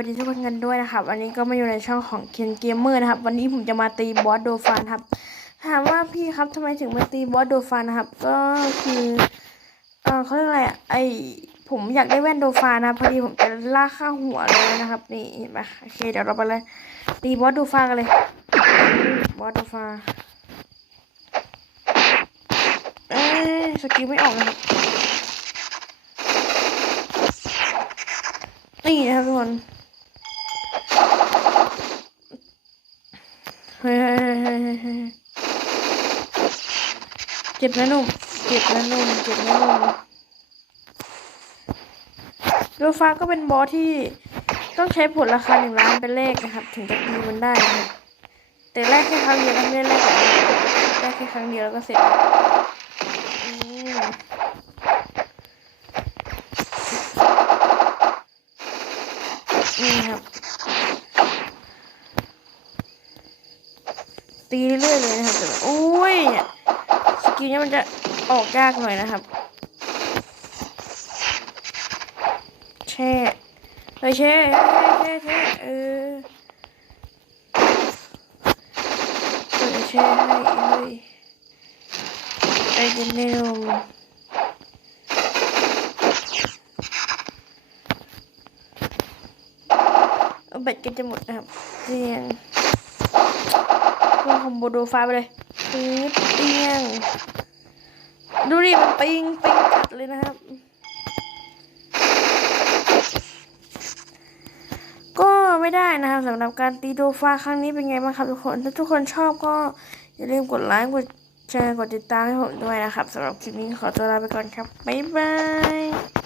วัสดีทุกคนกันด้วยนะครับ วันนี้ก็มาอยู่ในช่องของเคนเกมเมอร์นะครับ วันนี้ผมจะมาตีบอสโดฟานครับ ถามว่าพี่ครับทำไมถึงมาตีบอสโดฟานนะครับ ก็คือเออเขาเรียกอะไรอะไอผมอยากได้แว่นโดฟานนะพอดีผมจะลากข้าหัวเลยนะครับ นี่เห็นปะโอเคเดี๋ยวเราไปเลย ตีบอสโดฟานกันเลย บอสโดฟานเอ้สกิลไม่ออกนะครับนี่นะครับทุกคน เฮ้ยเจ็บนะหนุ่มเจ็บนะหนุ่มเจ็บนะหนุ่มโลฟ้าก็เป็นบอสที่ต้องใช้ผลราคาหนึ่งล้านเป็นเลขนะครับ ถึงจะตีมันได้นะครับแต่แรกแค่ครั้งเดียวนะไม่ได้แรกแบบแรกแค่ครั้งเดียวแล้วก็เสร็จอืมนี่ครับ ตีเรื่อยเลยนะครับแต่โอ้ยเนี่ยสกิลเนี้ยมันจะออกยากหน่อยนะครับ แช่เฮ้ยแช่แช่แช่เออเฮ้ยแช่ให้เฮ้ยไอ้เจนเนลเอาแบตกันจะหมดนะครับเรียง เพื่อคอมโบโดฟ้าไปเลยปื๊ดเตียง ดูดิมันปิงปิงกัดเลยนะครับ ก็ไม่ได้นะครับสำหรับการตีโดฟ้าครั้งนี้เป็นไงบ้างครับทุกคน ถ้าทุกคนชอบก็อย่าลืมกดไลค์กดแชร์กดติดตามให้ผมด้วยนะครับสำหรับคลิปนี้ขอตัวลาไปก่อนครับ บ๊ายบาย